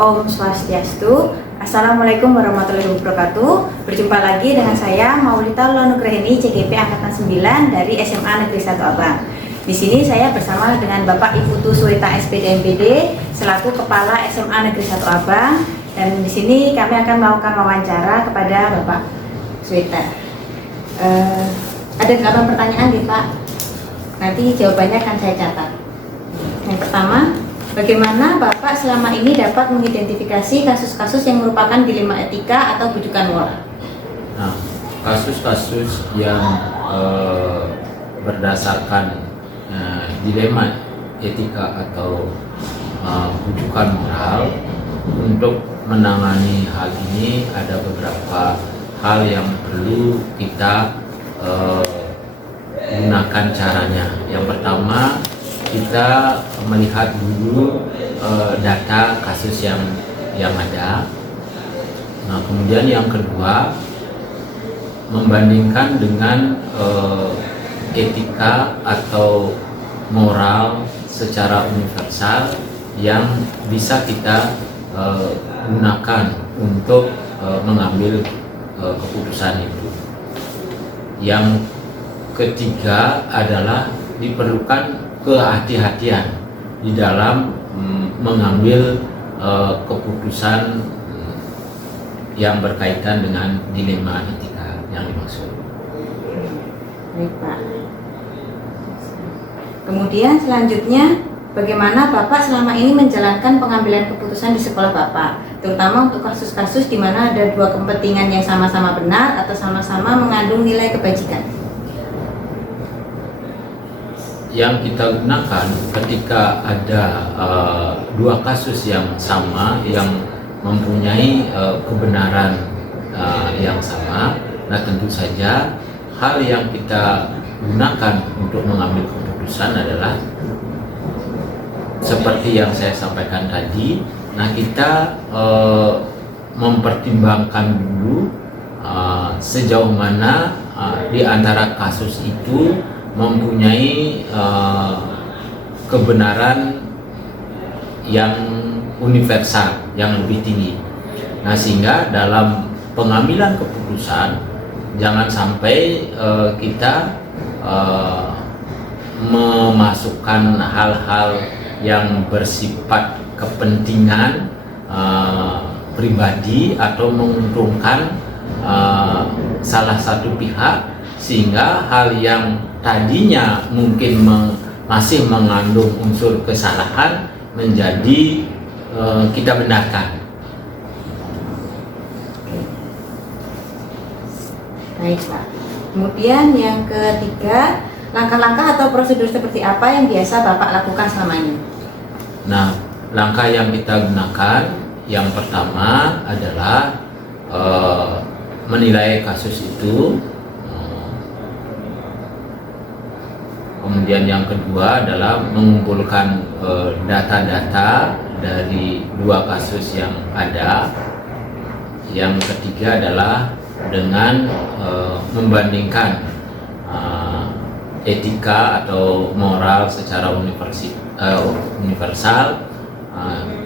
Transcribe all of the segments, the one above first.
Om Swastiastu. Assalamualaikum warahmatullahi wabarakatuh. Berjumpa lagi dengan saya Maulita Nugraheni, CGP Angkatan 9 dari SMA Negeri 1 Abang. Di sini saya bersama dengan Bapak Ibu Tusweta SPD MPD selaku Kepala SMA Negeri 1 Abang, dan di sini kami akan melakukan wawancara kepada Bapak Sweta. Ada 8 pertanyaan nih Pak. Nanti jawabannya akan saya catat. Yang pertama, bagaimana Bapak selama ini dapat mengidentifikasi kasus-kasus yang merupakan dilema etika atau bujukan moral? Nah, kasus-kasus yang berdasarkan dilema etika atau bujukan moral, untuk menangani hal ini ada beberapa hal yang perlu kita gunakan caranya. Yang pertama, kita melihat dulu data kasus yang ada. Nah, kemudian yang kedua, membandingkan dengan etika atau moral secara universal yang bisa kita gunakan untuk mengambil keputusan itu. Yang ketiga adalah diperlukan kehati-hatian di dalam mengambil keputusan yang berkaitan dengan dilema etika yang dimaksud. Baik Pak. Kemudian selanjutnya, bagaimana Bapak selama ini menjalankan pengambilan keputusan di sekolah Bapak, terutama untuk kasus-kasus di mana ada dua kepentingan yang sama-sama benar atau sama-sama mengandung nilai kebajikan? Yang kita gunakan ketika ada dua kasus yang sama yang mempunyai kebenaran yang sama, nah tentu saja hal yang kita gunakan untuk mengambil keputusan adalah seperti yang saya sampaikan tadi. Nah, kita mempertimbangkan dulu sejauh mana di antara kasus itu mempunyai kebenaran yang universal, yang lebih tinggi. Nah, sehingga dalam pengambilan keputusan jangan sampai kita memasukkan hal-hal yang bersifat kepentingan pribadi atau menguntungkan salah satu pihak, sehingga hal yang tadinya mungkin masih mengandung unsur kesalahan menjadi kita benarkan. Baik Pak. Kemudian yang ketiga, langkah-langkah atau prosedur seperti apa yang biasa Bapak lakukan selama ini? Nah, langkah yang kita gunakan yang pertama adalah menilai kasus itu. Kemudian yang kedua adalah mengumpulkan data-data dari dua kasus yang ada. Yang ketiga adalah dengan membandingkan etika atau moral secara universal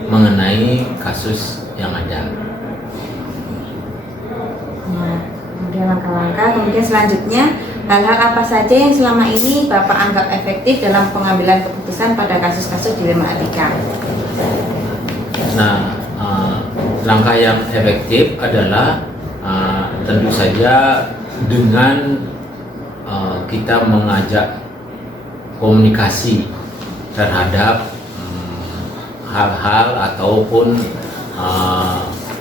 mengenai kasus yang ada. Nah, kemudian langkah-langkah, kemudian selanjutnya, hal-hal apa saja yang selama ini Bapak anggap efektif dalam pengambilan keputusan pada kasus-kasus dilema etika? Nah, langkah yang efektif adalah tentu saja dengan kita mengajak komunikasi terhadap hal-hal ataupun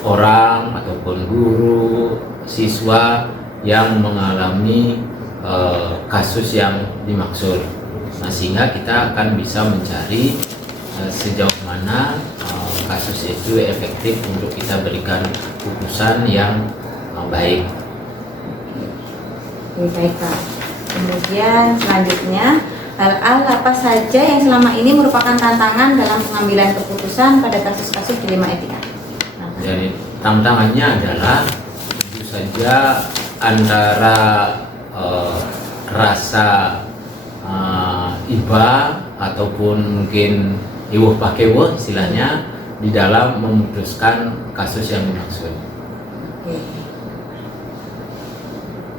orang ataupun guru, siswa yang mengalami kasus yang dimaksud. Nah, sehingga kita akan bisa mencari sejauh mana kasus itu efektif untuk kita berikan putusan yang baik. Baik Pak. Kemudian selanjutnya, hal-hal apa saja yang selama ini merupakan tantangan dalam pengambilan keputusan pada kasus-kasus dilema etika? Jadi tantangannya adalah tentu saja antara rasa iba ataupun mungkin iwuh pakewo istilahnya di dalam memutuskan kasus yang dimaksud. Oke.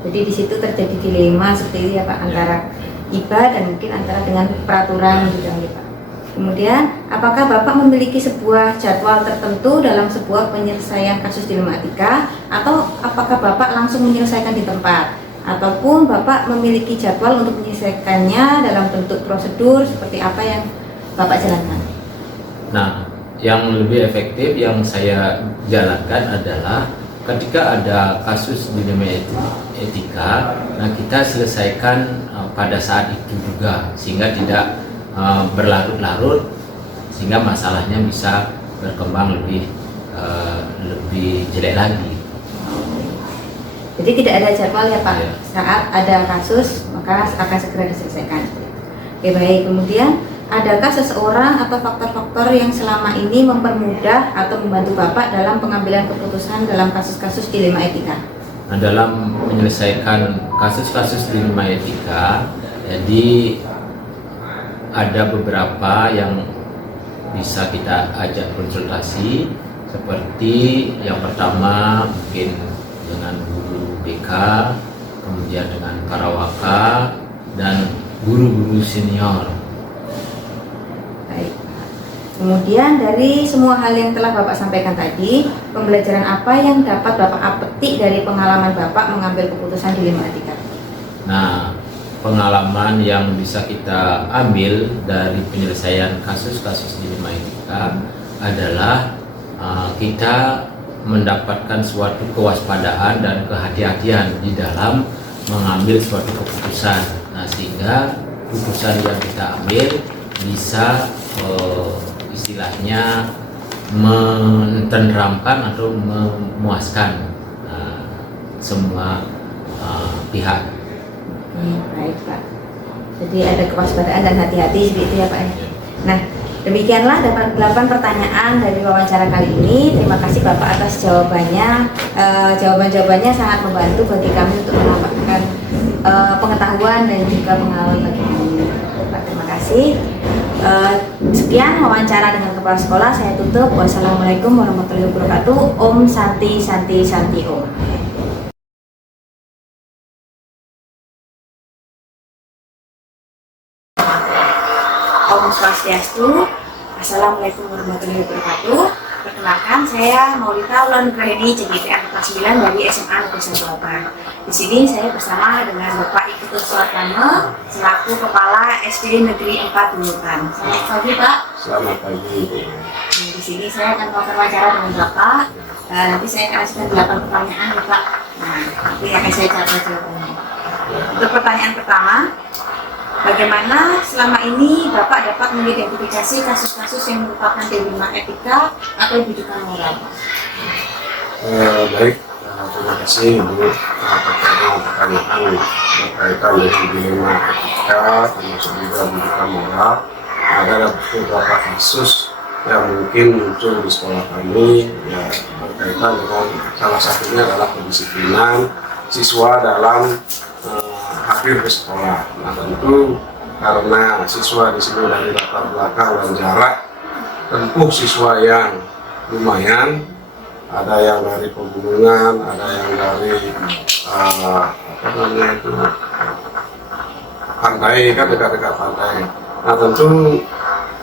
Jadi di situ terjadi dilema seperti itu ya Pak, antara IBA dan mungkin antara dengan peraturan gitu ya Pak. Kemudian, apakah Bapak memiliki sebuah jadwal tertentu dalam sebuah penyelesaian kasus dilema etika, atau apakah Bapak langsung menyelesaikan di tempat, ataupun Bapak memiliki jadwal untuk menyelesaikannya dalam bentuk prosedur seperti apa yang Bapak jalankan? Nah, yang lebih efektif yang saya jalankan adalah ketika ada kasus dilema etika, nah kita selesaikan pada saat itu juga, sehingga tidak berlarut-larut, sehingga masalahnya bisa berkembang lebih jelek lagi. Jadi tidak ada jadwal ya Pak, Ya. saat ada kasus maka akan segera diselesaikan. Oke baik, kemudian adakah seseorang atau faktor-faktor yang selama ini mempermudah atau membantu Bapak dalam pengambilan keputusan dalam kasus-kasus dilema etika? Nah, dalam menyelesaikan kasus-kasus dilema etika, jadi ada beberapa yang bisa kita ajak konsultasi, seperti yang pertama mungkin dengan guru BK, kemudian dengan para waka, dan guru-guru senior. Baik. Kemudian dari semua hal yang telah Bapak sampaikan tadi, pembelajaran apa yang dapat Bapak petik dari pengalaman Bapak mengambil keputusan dilema etika? Nah, pengalaman yang bisa kita ambil dari penyelesaian kasus-kasus dilema etika adalah kita mendapatkan suatu kewaspadaan dan kehati-hatian di dalam mengambil suatu keputusan. Nah, sehingga keputusan yang kita ambil bisa istilahnya menenteramkan atau memuaskan semua pihak. Baik Pak. Jadi ada kewaspadaan dan hati-hati seperti itu ya Pak. Nah, demikianlah 8 pertanyaan dari wawancara kali ini. Terima kasih Bapak atas jawabannya. Jawaban-jawabannya sangat membantu bagi kami untuk mendapatkan pengetahuan dan juga pengalaman bagi kami. Pak, terima kasih. Sekian wawancara dengan kepala sekolah. Saya tutup. Wassalamualaikum warahmatullahi wabarakatuh. Om Santi Santi Santi Om. Om Swastiastu. Assalamualaikum warahmatullahi wabarakatuh. Perkenalkan, saya Maulita Nugraheni, CGP Angkatan 9 dari SMA Negeri 1 Abang. Di sini saya bersama dengan Bapak Iketut Suartame selaku Kepala SD Negeri 4 Dulutan. Selamat pagi Pak. Selamat pagi. Di sini saya akan wawancara dengan Bapak. Nanti saya akan kasihkan 8 pertanyaan ya Pak. Nah, nanti akan saya jawab jawabannya. Untuk pertanyaan pertama, bagaimana selama ini Bapak dapat mengidentifikasi kasus-kasus yang merupakan dilema etika atau rujukan moral? Baik, terima kasih untuk pertanyaan berkaitan dengan dilema etika, termasuk juga rujukan moral. Ada beberapa kasus yang mungkin muncul di sekolah kami, ya, berkaitan dengan salah satunya adalah kedisiplinan siswa dalam hadir ke sekolah. Nah, tentu karena siswa di sini dari latar belakang dan jarak tempuh siswa yang lumayan, ada yang dari pegunungan, ada yang dari pantai, kan dekat-dekat pantai. Nah, tentu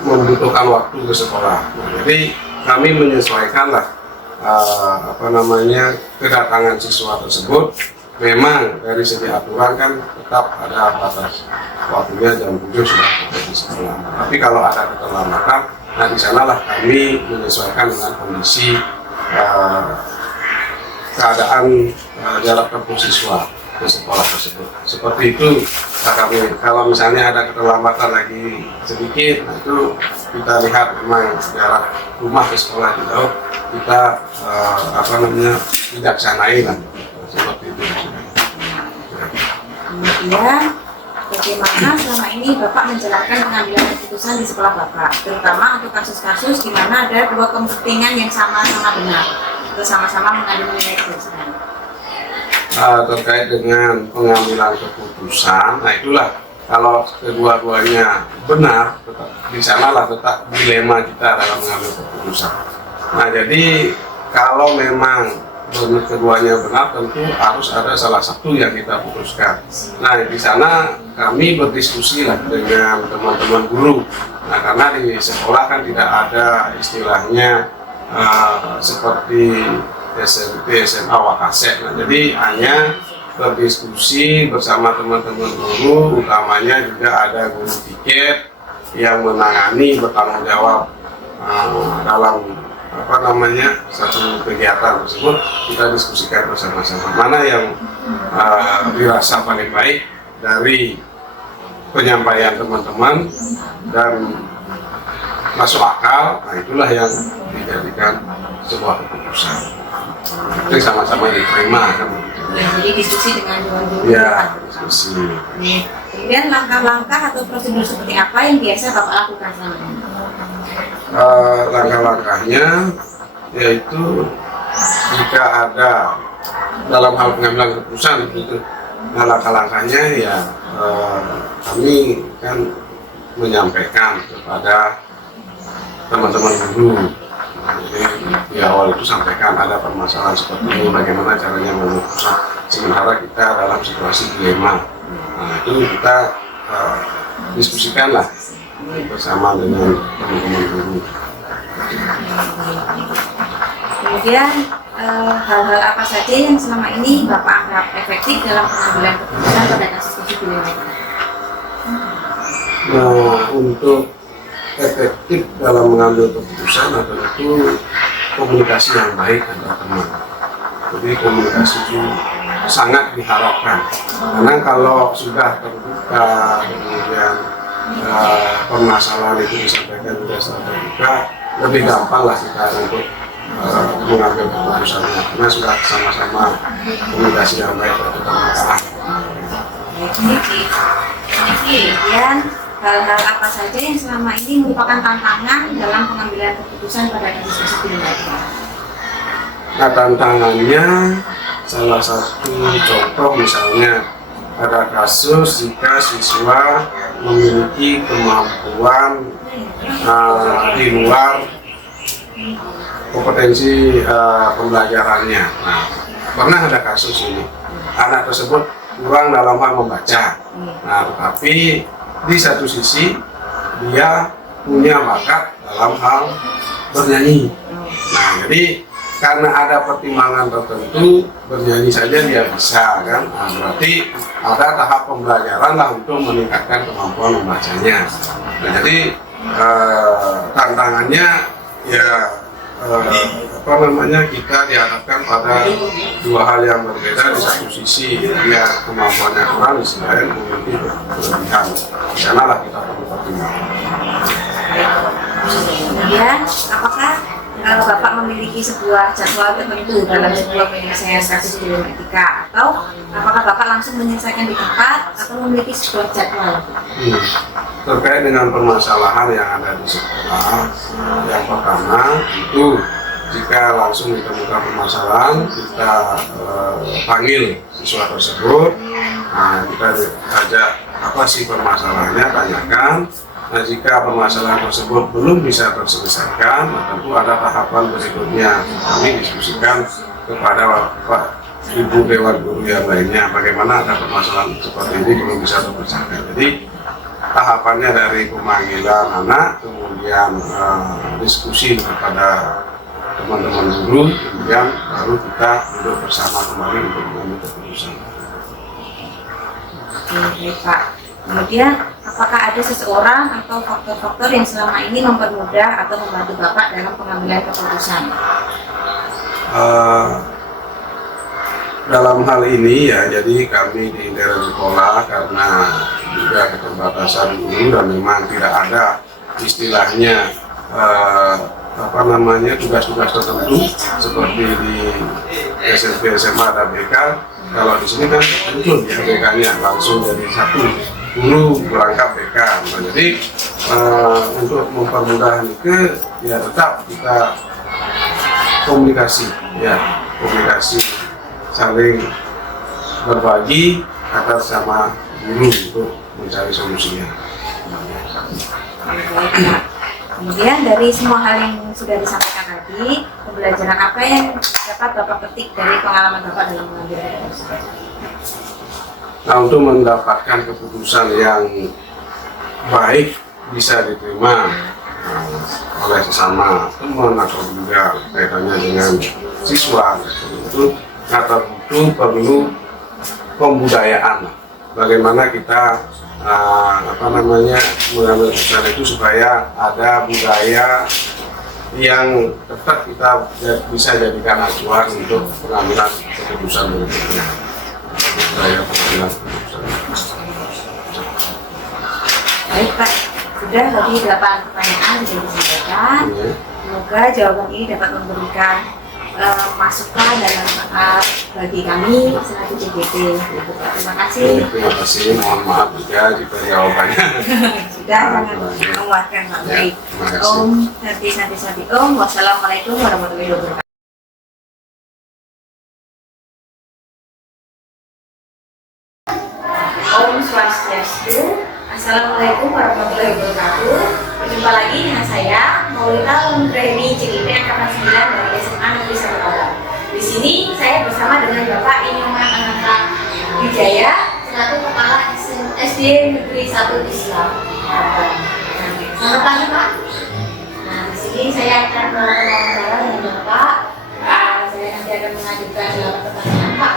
membutuhkan waktu ke sekolah. Nah, jadi kami menyesuaikanlah kedatangan siswa tersebut. Memang dari segi aturan kan tetap ada batas waktunya jam 7 sudah di sekolah. Tapi kalau ada keterlambatan, nah di sanalah kami menyesuaikan dengan kondisi keadaan jarak tempuh siswa ke sekolah tersebut. Seperti itu kami. Kalau misalnya ada keterlambatan lagi sedikit, nah itu kita lihat memang jarak rumah ke sekolah jauh, kita bijaksanai lah. Seperti itu. Kemudian, bagaimana selama ini Bapak menjalankan pengambilan keputusan di sekolah Bapak, terutama untuk kasus-kasus di mana ada dua kepentingan yang sama-sama benar atau sama-sama mengandung nilai kebenaran? Terkait dengan pengambilan keputusan, nah itulah kalau kedua-duanya benar, di sanalah tetap dilema kita dalam mengambil keputusan. Nah, jadi kalau memang keduanya benar, tentu harus ada salah satu yang kita putuskan. Nah, di sana kami berdiskusi lah dengan teman-teman guru. Nah, karena di sekolah kan tidak ada istilahnya seperti SMP, SMA, Wakasek. Nah, jadi hanya berdiskusi bersama teman-teman guru, utamanya juga ada guru tiket yang menangani, bertanggung jawab dalam satu kegiatan tersebut. Kita diskusikan bersama-sama mana yang dirasa paling baik dari penyampaian teman-teman dan masuk akal. Nah, itulah yang dijadikan sebuah keputusan. Itu sama-sama diterima kan. Jadi diskusi dengan guru. Ya, diskusi. Kemudian langkah-langkah atau prosedur seperti apa yang biasa Bapak lakukan selama ini? Langkah-langkahnya yaitu jika ada dalam hal pengambilan keputusan itu, nah langkah-langkahnya ya kami kan menyampaikan kepada teman-teman guru. Jadi di awal itu sampaikan ada permasalahan seperti ini, bagaimana caranya memutuskan, sementara kita dalam situasi dilema. Nah, itu kita diskusikanlah bersama dengan teman-teman guru. Kemudian hal-hal apa saja yang selama ini Bapak anggap efektif dalam pengambilan keputusan pada kasus dilema? Nah, untuk efektif dalam mengambil keputusan adalah itu komunikasi yang baik antar teman. Jadi komunikasi itu sangat diharapkan, karena kalau sudah terbuka, kemudian permasalahan itu disampaikan juga secara terbuka, lebih gampang lah kita untuk mengambil keputusannya, karena sudah sama-sama komunikasi yang baik terutama. Kemudian hal-hal apa saja yang selama ini merupakan tantangan dalam pengambilan keputusan pada kasus dilema? Nah, tantangannya salah satu contoh misalnya ada kasus jika siswa memiliki kemampuan di luar kompetensi pembelajarannya. Nah, pernah ada kasus ini, anak tersebut kurang dalam hal membaca. Nah, tetapi di satu sisi dia punya bakat dalam hal bernyanyi. Nah, jadi karena ada pertimbangan tertentu, bernyanyi saja dia bisa kan. Nah, berarti ada tahap pembelajaran lah untuk meningkatkan kemampuan membacanya. Nah, jadi tantangannya ya kita dihadapkan pada dua hal yang berbeda. Di satu sisi dia kemampuannya kurang, di sisi lain memiliki kelebihan. Di sanalah kita perlu pertimbangan. Kemudian apakah Bapak memiliki sebuah jadwal tertentu dalam sebuah penyelesaian kasus dilema etika, atau apakah Bapak langsung menyelesaikan di tempat atau memiliki sebuah jadwal? Terkait dengan permasalahan yang ada di sekolah, yang pertama itu jika langsung ditemukan permasalahan, kita panggil siswa tersebut. Nah, kita ajak apa sih permasalahannya, tanyakan. Nah, jika permasalahan tersebut belum bisa terselesaikan, nah tentu ada tahapan berikutnya. Kami diskusikan kepada Pak Ibu Dewan Guru yang lainnya, bagaimana ada permasalahan seperti ini belum bisa terselesaikan. Jadi tahapannya dari pemanggilan anak, kemudian diskusi kepada teman-teman guru, kemudian baru kita duduk bersama kembali untuk mengambil keputusan. Oke, Pak. Kemudian, apakah ada seseorang atau faktor-faktor yang selama ini mempermudah atau membantu Bapak dalam pengambilan keputusan? Dalam hal ini ya, jadi kami di internal sekolah karena juga keterbatasan guru dan memang tidak ada istilahnya tugas-tugas tertentu seperti di SMP, SMA dan BK. Kalau di sini kan betul ya BK-nya langsung jadi satu guru berangkat BK. Nah, jadi untuk mempermudah itu ya tetap kita komunikasi saling berbagi agar sama guru untuk mencari solusinya. Kemudian dari semua hal yang sudah disampaikan tadi, pembelajaran apa yang dapat Bapak petik dari pengalaman Bapak dalam mengambil air tersebut? Nah, untuk mendapatkan keputusan yang baik bisa diterima oleh sesama teman atau juga kaitannya dengan siswa itu atau perlu pembudayaan. Bagaimana kita mengambil keputusan itu supaya ada budaya yang tetap kita bisa jadikan acuan untuk pengambilan keputusan berikutnya. Budaya pengambilan keputusan. Baik Pak, sudah tadi 8 pertanyaan sudah disampaikan. Semoga jawaban ini dapat memberikan masukan dan manfaat bagi kami selaku CGP. Terima kasih. Terima kasih. Mohon maaf juga jika jawabannya sudah sangat memuaskan Pak. Baik. Om Santi Om. Wassalamualaikum warahmatullahi wabarakatuh. Om Swastiastu. Assalamualaikum warahmatullahi wabarakatuh. Berjumpa lagi dengan saya Maulita Lonugraheni CGP Angkatan 9 dari SMA Negeri 1 Abang. Di sini saya bersama dengan Bapak Inyoman Ananta Wijaya selaku Kepala SD Negeri 1 Islam Abang. Selamat pagi Pak. Nah, di sini saya akan melakukan wawancara dengan Bapak. Saya nanti akan mengajukan 8 pertanyaan Pak.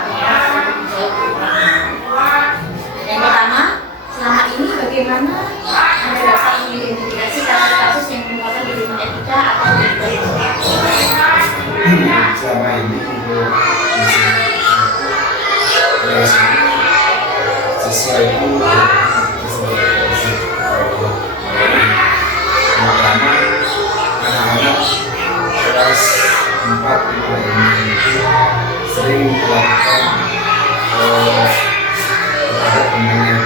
Yang pertama, selama ini bagaimana Anda dapat mengidentifikasi kasus-kasus yang merupakan kejahatan etika atau selama ini untuk siswa itu pertama anak-anak kelas 4-5 ini itu sering melakukan kepada temannya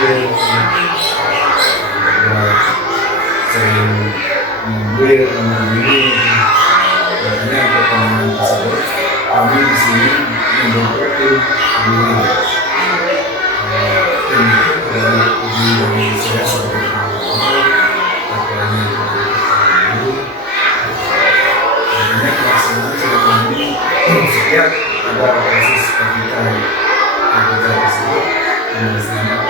sering mengambil mengambil makanya untuk pemahaman tersebut kami di sini membentuk tim itu dari uji yang saya sebagai pengawas makanya pelaksanaan selama ini setiap ada kasus ketika tersebut menyelesaikan.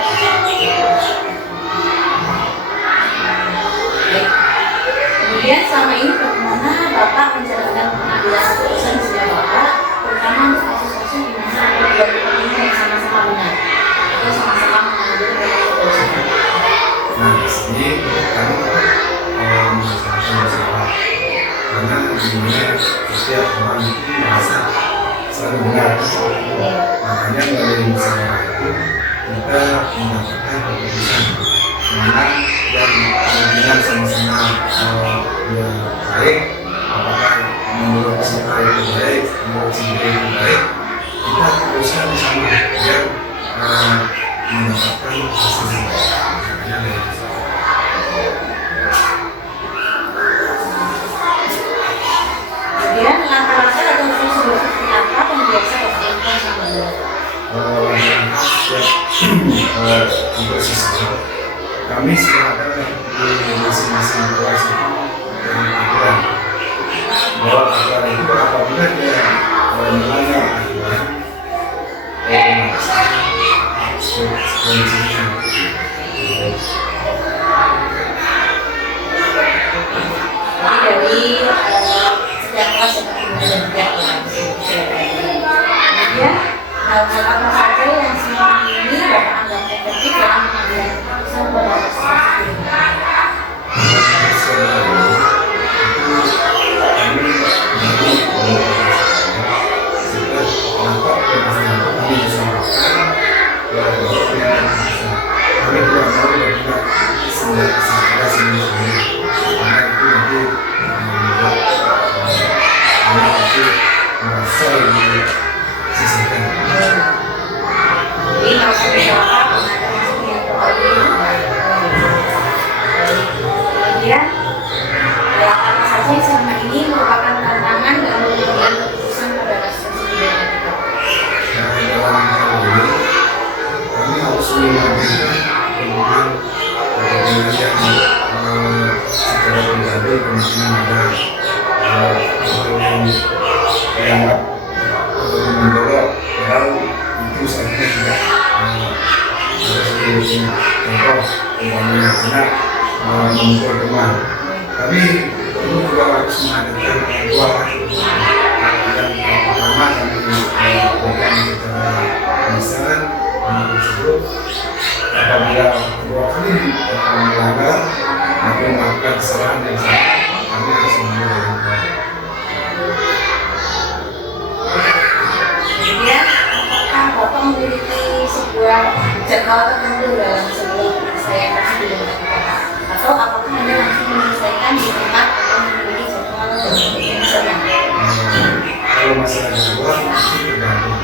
Kemudian selama ini bagaimana Bapak menjalankan pengambilan keputusan di sini Bapak, terutama untuk kasus-kasus di mana ada dua kepentingan yang sama-sama benar atau sama-sama mengambil keputusan. Nah, di sini kami melaksanakan masalah karena dunia setiap orang itu merasa selalu benar. Makanya melalui masalah itu kita mendapatkan keputusan mana yang kemungkinan sama-sama baik, apakah menurut si A itu baik, menurut si B itu baik, kita teruskan bersama agar mendapatkan hasil yang baik. Kemudian langkah-langkah atau prosedur seperti apa yang biasa dilakukan sama Untuk siswa kami serahkan di masing-masing kelas itu dengan aturan bahwa aturan itu apabila dia melanggar aturan kondisinya dari setiap kelas yang berbeda-beda. Kemudian apa saja yang selama ini Bapak anggap efektif dalam pengambilan keputusan pada kemudian apa saja yang selama ini merupakan tantangan dalam pengambilan keputusan pada kasus tersebut. dalam hal ini kami harus mengambil dianggap mendorong, padahal itu seharusnya tidak ada sebagai contoh umpamanya anak memukul teman. Tapi ini juga harus menghadirkan orang tua yang pertama kami berikan secara misalkan anak tersebut apabila dua kali melanggar atau melakukan kesalahan yang sama, kami harus memulai. Kemudian, apakah Bapak memiliki sebuah jadwal tertentu dalam sebelum saya sebelum berkata, atau apakah Anda langsung menyelesaikan di tempat atau memiliki jadwal yang sedang? Kalau masalah jadwal itu tergantung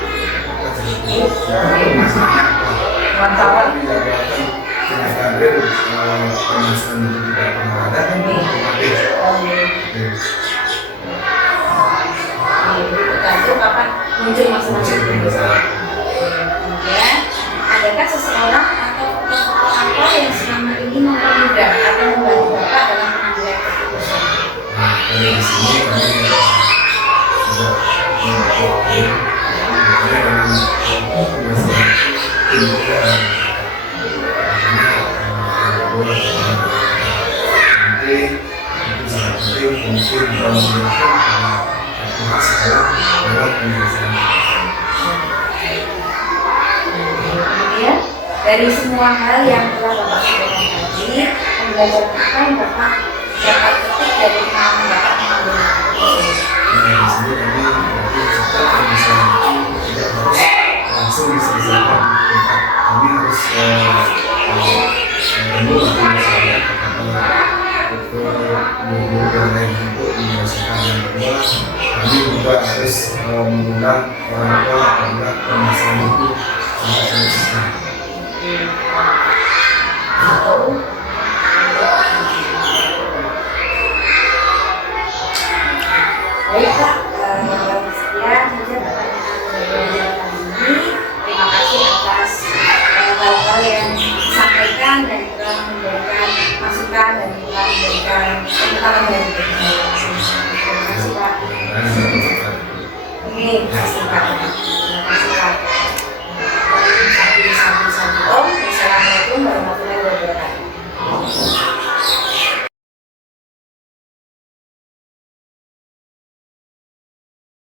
masalahnya apa. Wartawan. Dijadwalkan kenyataan real pemasaran itu tidak pernah ada kan otomatis. Tergantung kapan muncul masalah-masalah itu. Kemudian, adakah seseorang atau tokoh apa yang selama ini mempermudah atau membantu Bapak dalam mengambil keputusan? Nah, dari di sini kami sudah mengetahui dalam masalah ini nanti itu sangat penting untuk kita menggunakan pihak sekolah dalam penyelesaian. Kemudian, dari semua hal yang telah Bapak sampaikan tadi, pembelajaran apa yang Bapak dapat petik dari pengalaman Bapak mengambil keputusan? Nah, di sini kami berarti setiap permasalahan itu tidak harus langsung diselesaikan. Kami harus menunggu masalah itu guru yang lain untuk menyelesaikan. Yang kedua, kami juga harus mengundang orang tua apabila permasalahan itu sangat signifikan. Baik Pak, sekian saja pertanyaan kali ini. Terima kasih atas hal-hal yang disampaikan dan telah memberikan masukan dan telah memberikan pengetahuan dari kita. Terima kasih Pak. Oke, terima kasih Pak.